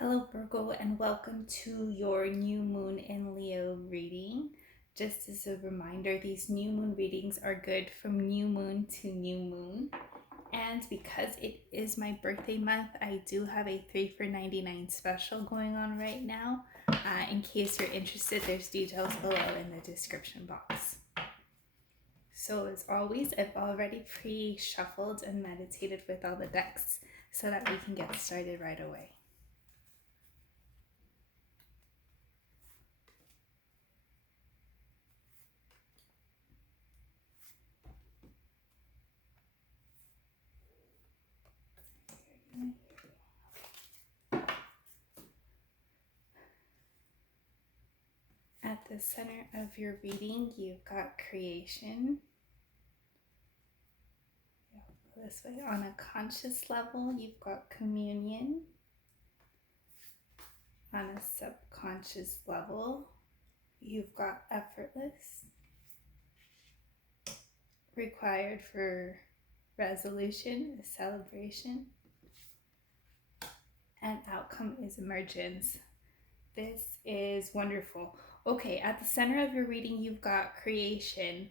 Hello, Virgo, and welcome to your new moon in Leo reading. Just as a reminder, these new moon readings are good from new moon to new moon. And because it is my birthday month, I do have a 3 for $99 special going on right now. In case you're interested, there's details below in the description box. So as always, I've already pre-shuffled and meditated with all the decks so that we can get started right away. At the center of your reading, you've got creation. This way, on a conscious level, you've got communion. On a subconscious level, you've got effortless. Required for resolution is celebration. And outcome is emergence. This is wonderful. Okay, at the center of your reading, you've got creation,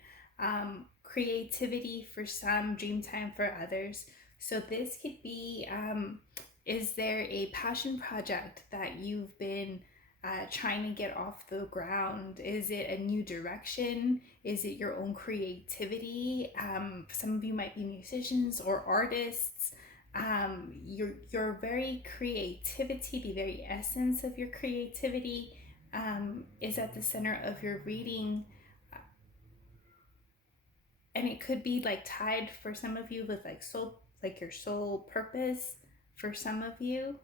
creativity for some, dream time for others. So this could be, is there a passion project that you've been trying to get off the ground? Is it a new direction? Is it your own creativity? Some of you might be musicians or artists. Your very creativity, the very essence of your creativity, is at the center of your reading, and it could be like tied for some of you with like soul, like your soul purpose for some of you,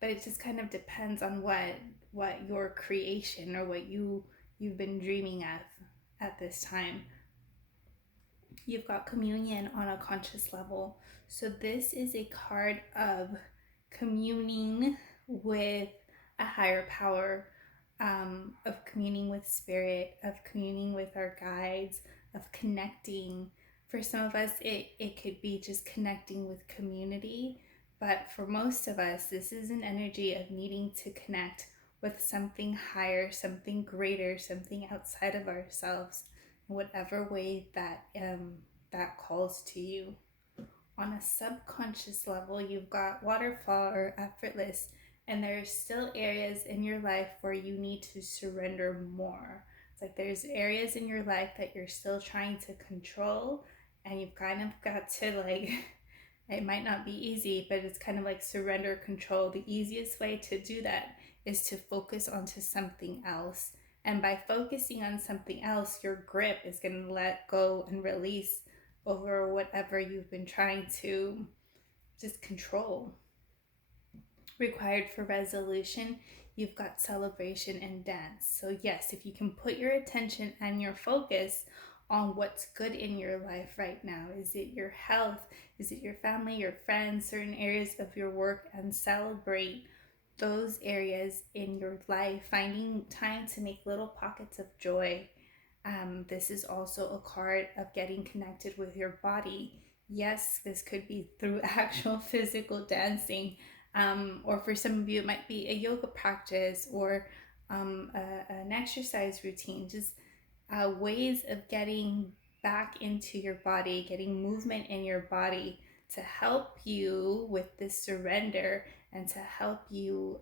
but it just kind of depends on what your creation or what you've been dreaming of at this time. You've got communion on a conscious level. So this is a card of communing with a higher power, of communing with spirit, of communing with our guides, of connecting. For some of us, it could be just connecting with community. But for most of us, this is an energy of needing to connect with something higher, something greater, something outside of ourselves, whatever way that that calls to you. On a subconscious level, you've got waterfall or effortless, and there's still areas in your life where you need to surrender more. It's like there's areas in your life that you're still trying to control, and you've kind of got to like, it might not be easy, but it's kind of like surrender control. The easiest way to do that is to focus onto something else. And by focusing on something else, your grip is going to let go and release over whatever you've been trying to just control. Required for resolution, you've got celebration and dance. So yes, if you can put your attention and your focus on what's good in your life right now. Is it your health? Is it your family, your friends, certain areas of your work, and celebrate those areas in your life, finding time to make little pockets of joy. This is also a card of getting connected with your body. Yes, this could be through actual physical dancing, or for some of you, it might be a yoga practice or an exercise routine, just ways of getting back into your body, getting movement in your body to help you with this surrender and to help you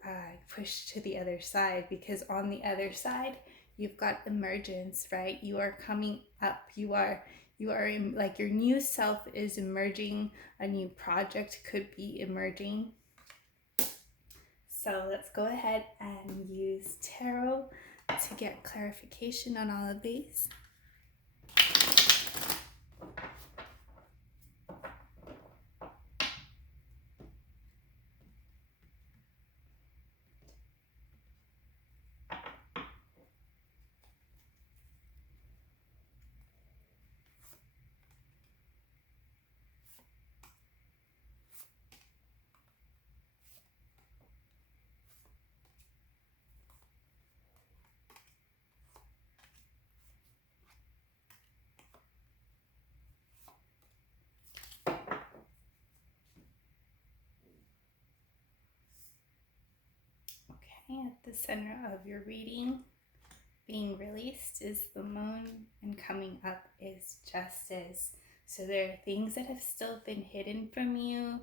push to the other side. Because on the other side, you've got emergence, right? You are coming up. You are like your new self is emerging. A new project could be emerging. So let's go ahead and use tarot to get clarification on all of these. Okay, at the center of your reading, being released is the moon, and coming up is justice. So there are things that have still been hidden from you,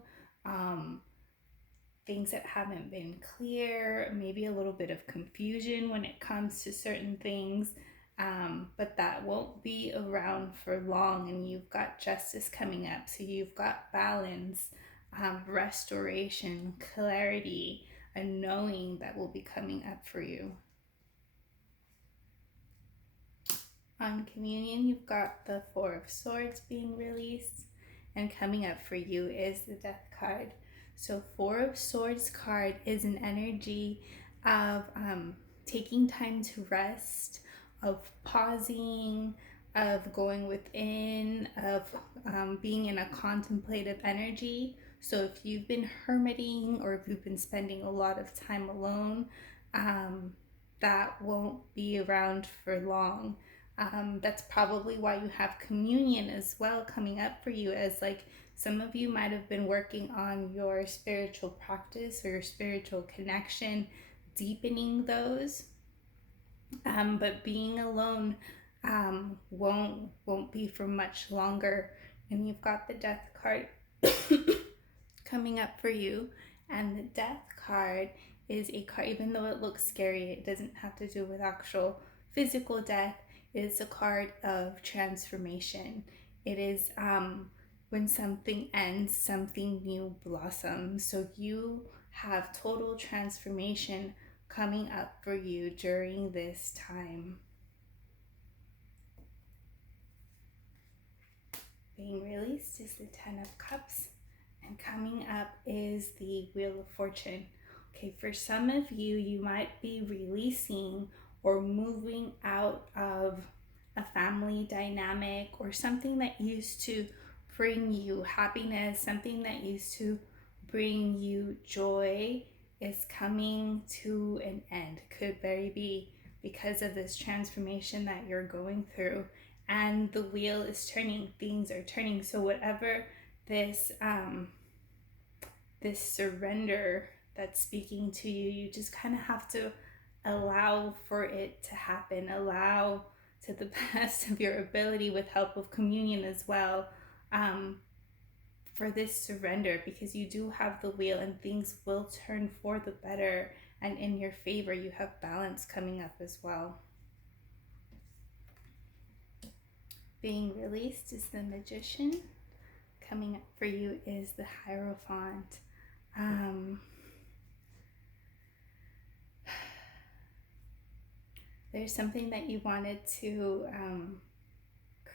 things that haven't been clear, maybe a little bit of confusion when it comes to certain things, but that won't be around for long. And you've got justice coming up, so you've got balance, restoration, clarity, a knowing that will be coming up for you. On communion, you've got the Four of Swords being released, and coming up for you is the Death card. So Four of Swords card is an energy of taking time to rest, of pausing, of going within, of being in a contemplative energy. So if you've been hermiting, or if you've been spending a lot of time alone, that won't be around for long. That's probably why you have communion as well coming up for you, as like some of you might have been working on your spiritual practice or your spiritual connection, deepening those, but being alone won't be for much longer. And you've got the Death card coming up for you, and the Death card is a card, even though it looks scary, it doesn't have to do with actual physical death. It's a card of transformation. It is when something ends, something new blossoms. So you have total transformation coming up for you during this time. Being released is the Ten of Cups, and coming up is the Wheel of Fortune. Okay, for some of you, you might be releasing or moving out of a family dynamic, or something that used to bring you happiness, something that used to bring you joy is coming to an end. Could very be because of this transformation that you're going through, and the wheel is turning, things are turning. So whatever this this surrender that's speaking to you, you just kind of have to allow for it to happen. Allow to the best of your ability, with help of communion as well, for this surrender, because you do have the wheel and things will turn for the better and in your favor. You have balance coming up as well. Being released is the Magician. Coming up for you is the Hierophant. There's something that you wanted to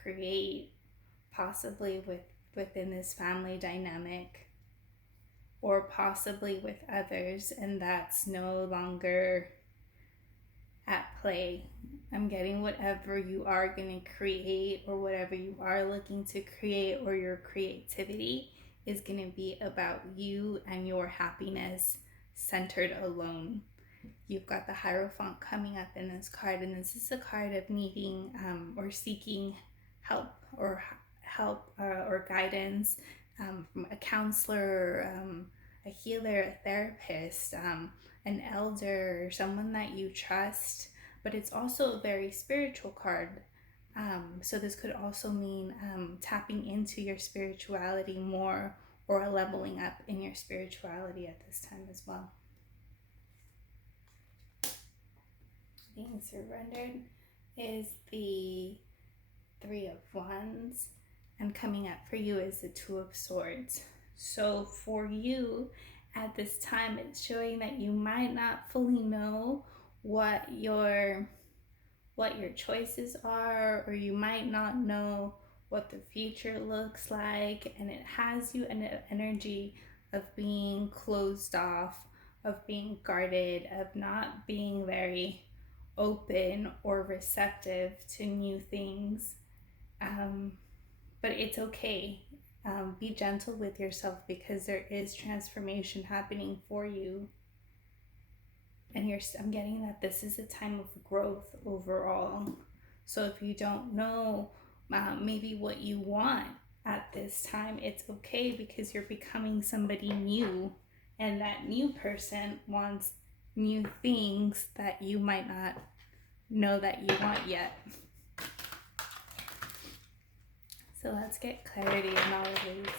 create, possibly within this family dynamic, or possibly with others, and that's no longer at play. I'm getting whatever you are going to create, or whatever you are looking to create, or your creativity is going to be about you and your happiness, centered alone. You've got the Hierophant coming up in this card, and this is a card of needing or seeking help or guidance from a counselor, a healer, a therapist, an elder, or someone that you trust. But it's also a very spiritual card. So this could also mean tapping into your spirituality more, or a leveling up in your spirituality at this time as well. Being surrendered is the Three of Wands, and coming up for you is the Two of Swords. So for you at this time, it's showing that you might not fully know what your choices are, or you might not know what the future looks like, and it has you in an energy of being closed off, of being guarded, of not being very open or receptive to new things. But it's okay. Be gentle with yourself, because there is transformation happening for you. And I'm getting that this is a time of growth overall. So if you don't know maybe what you want at this time, it's okay, because you're becoming somebody new, and that new person wants new things that you might not know that you want yet. So let's get clarity in all of these.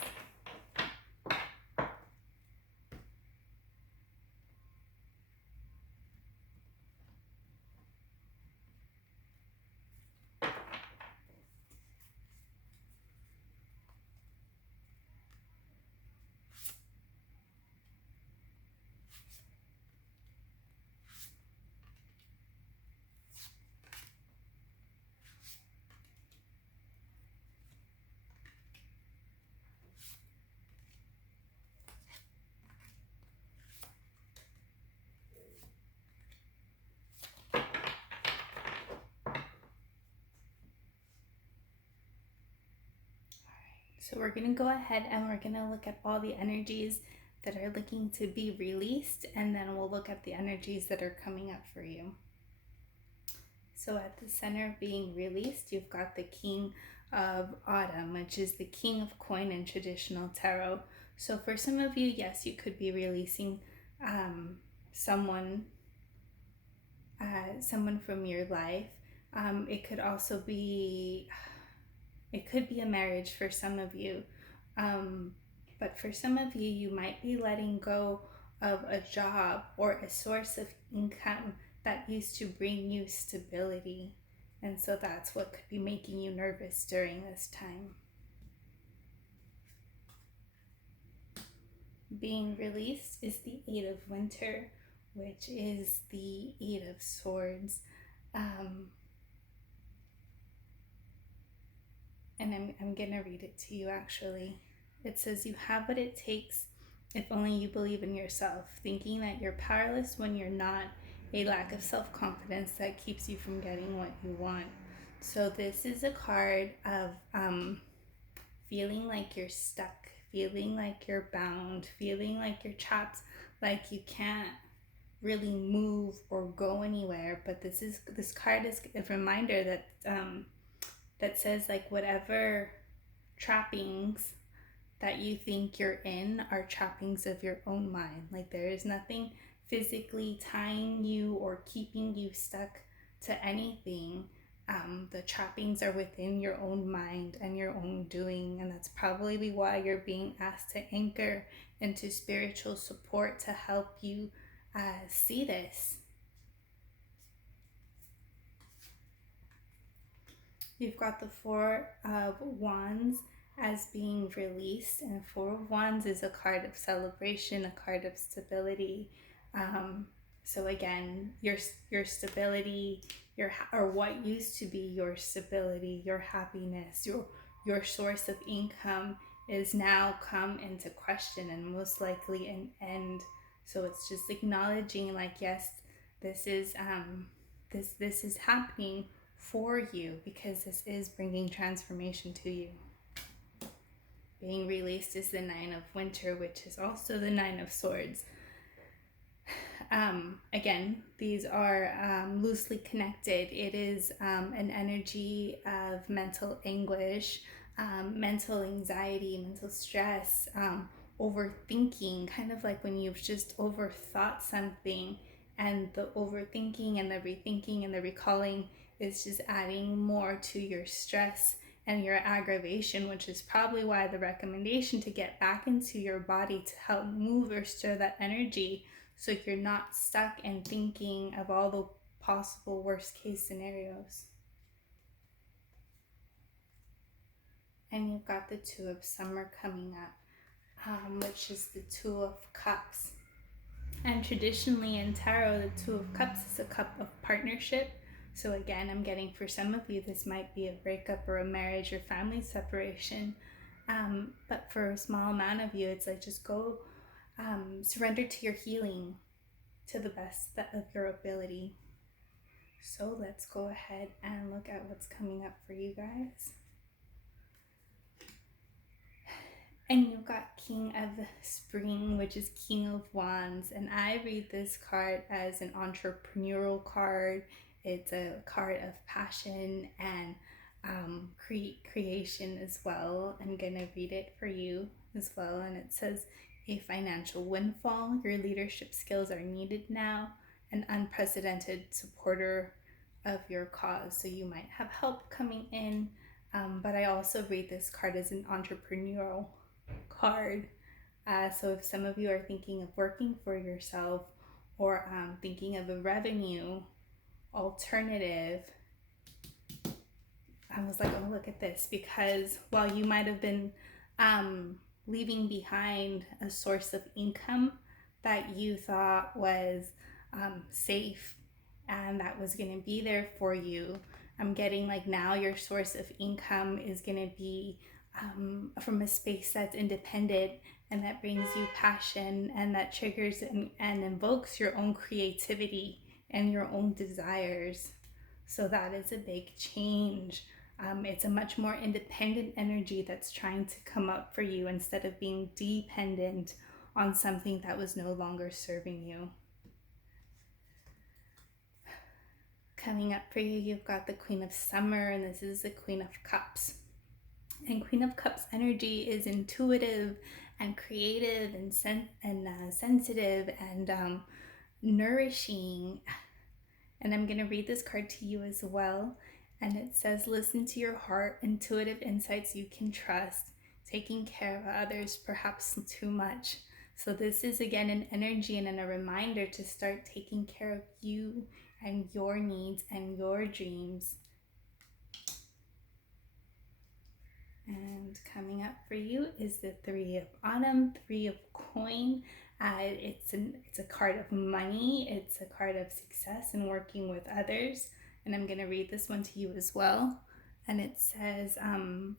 So we're going to go ahead and we're going to look at all the energies that are looking to be released, and then we'll look at the energies that are coming up for you. So at the center being released, you've got the King of Autumn, which is the King of Coin in traditional tarot. So for some of you, yes, you could be releasing someone from your life. It could also be a marriage for some of you. But for some of you, you might be letting go of a job or a source of income that used to bring you stability. And so that's what could be making you nervous during this time. Being released is the Eight of Winter, which is the Eight of Swords. And I'm going to read it to you actually. It says, "You have what it takes if only you believe in yourself. Thinking that you're powerless when you're not, a lack of self-confidence that keeps you from getting what you want." So this is a card of feeling like you're stuck, feeling like you're bound, feeling like you're trapped, like you can't really move or go anywhere. But this card is a reminder that says, like, whatever trappings that you think you're in are trappings of your own mind. Like, there is nothing physically tying you or keeping you stuck to anything. The trappings are within your own mind and your own doing, and that's probably why you're being asked to anchor into spiritual support to help you see this. You've got the Four of Wands as being released, and Four of Wands is a card of celebration, a card of stability. So again, your stability, or what used to be your stability, your happiness, your source of income is now come into question and most likely an end. So it's just acknowledging, like, yes, this is this is happening for you because this is bringing transformation to you. Being released is the Nine of Winter, which is also the Nine of Swords. Again, these are loosely connected. It is an energy of mental anguish, mental anxiety, mental stress, overthinking, kind of like when you've just overthought something, and the overthinking and the rethinking and the recalling is just adding more to your stress and your aggravation, which is probably why the recommendation to get back into your body to help move or stir that energy, so you're not stuck and thinking of all the possible worst case scenarios. And you've got the Two of Summer coming up, which is the Two of Cups. And traditionally in tarot, the Two of Cups is a cup of partnership. So again, I'm getting, for some of you, this might be a breakup or a marriage or family separation. But for a small amount of you, it's like, just go surrender to your healing to the best of your ability. So let's go ahead and look at what's coming up for you guys. And you've got King of Spring, which is King of Wands. And I read this card as an entrepreneurial card. It's a card of passion and creation as well. I'm going to read it for you as well. And it says, "A financial windfall. Your leadership skills are needed now. an unprecedented supporter of your cause. So you might have help coming in, but I also read this card as an entrepreneurial card. So if some of you are thinking of working for yourself, or thinking of a revenue alternative, I was like, oh, look at this. Because while you might have been leaving behind a source of income that you thought was safe and that was going to be there for you, I'm getting like now your source of income is going to be from a space that's independent and that brings you passion and that triggers and invokes your own creativity and your own desires. So that is a big change. It's a much more independent energy that's trying to come up for you instead of being dependent on something that was no longer serving you. Coming up for you, you've got the Queen of Summer, and this is the Queen of Cups. And Queen of Cups energy is intuitive and creative and sensitive and nourishing. And I'm going to read this card to you as well. And it says, listen to your heart, intuitive insights you can trust, taking care of others perhaps too much. So this is again an energy and a reminder to start taking care of you and your needs and your dreams. And coming up for you is the Three of Autumn, Three of Coin. It's a card of money. It's a card of success and working with others. And I'm going to read this one to you as well. And it says,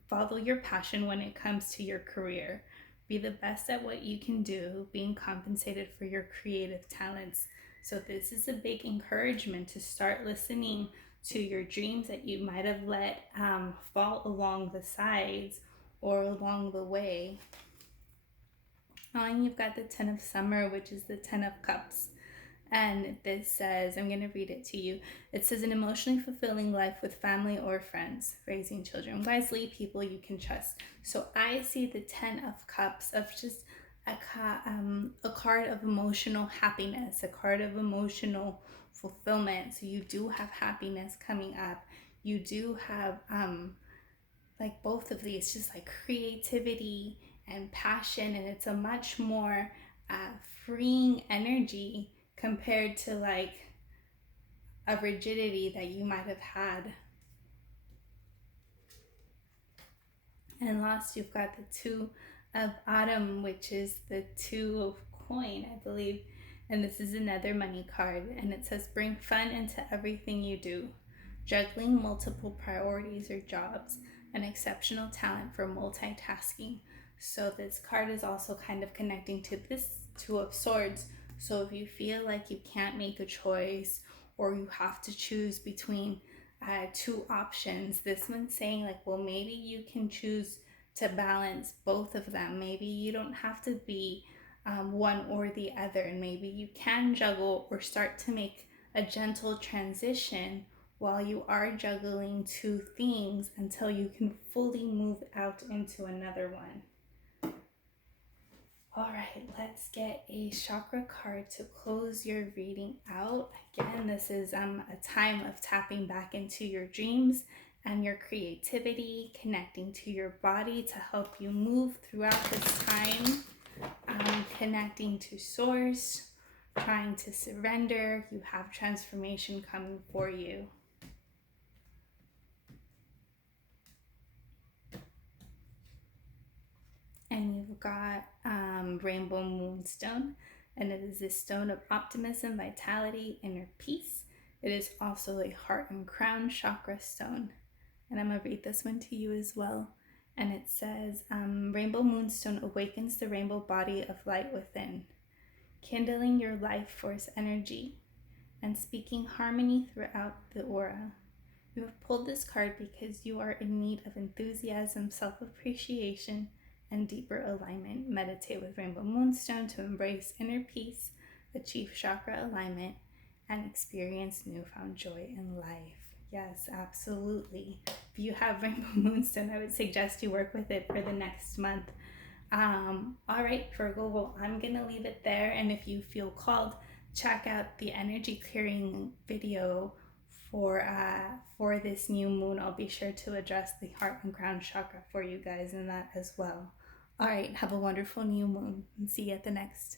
follow your passion when it comes to your career. Be the best at what you can do, being compensated for your creative talents. So this is a big encouragement to start listening to your dreams that you might have let fall along the sides or along the way. And you've got the Ten of Summer, which is the Ten of Cups. And this says, I'm going to read it to you. It says, an emotionally fulfilling life with family or friends, raising children wisely, people you can trust. So I see the Ten of Cups of just a card of emotional happiness, a card of emotional fulfillment. So you do have happiness coming up. You do have like both of these, just like creativity and passion, and it's a much more freeing energy compared to like a rigidity that you might have had. And last, you've got the Two of Autumn, which is the Two of Coin, I believe. And this is another money card. And it says, bring fun into everything you do. Juggling multiple priorities or jobs. An exceptional talent for multitasking. So this card is also kind of connecting to this Two of Swords. So if you feel like you can't make a choice or you have to choose between two options, this one's saying like, well, maybe you can choose to balance both of them. Maybe you don't have to be one or the other, and maybe you can juggle or start to make a gentle transition while you are juggling two things until you can fully move out into another one. All right, let's get a chakra card to close your reading out. Again, this is a time of tapping back into your dreams and your creativity, connecting to your body to help you move throughout this time, connecting to source, trying to surrender. You have transformation coming for you. And you've got Rainbow Moonstone, and it is a stone of optimism, vitality, inner peace. It is also a heart and crown chakra stone. And I'm going to read this one to you as well. And it says, Rainbow Moonstone awakens the rainbow body of light within, kindling your life force energy and speaking harmony throughout the aura. You have pulled this card because you are in need of enthusiasm, self-appreciation, and deeper alignment. Meditate with Rainbow Moonstone to embrace inner peace, achieve chakra alignment, and experience newfound joy in life. Yes, absolutely. If you have Rainbow Moonstone, I would suggest you work with it for the next month. All right, Virgo, well, I'm going to leave it there. And if you feel called check out the energy clearing video for this new moon. I'll be sure to address the heart and crown chakra for you guys in that as well. All right, have a wonderful new moon and see you at the next.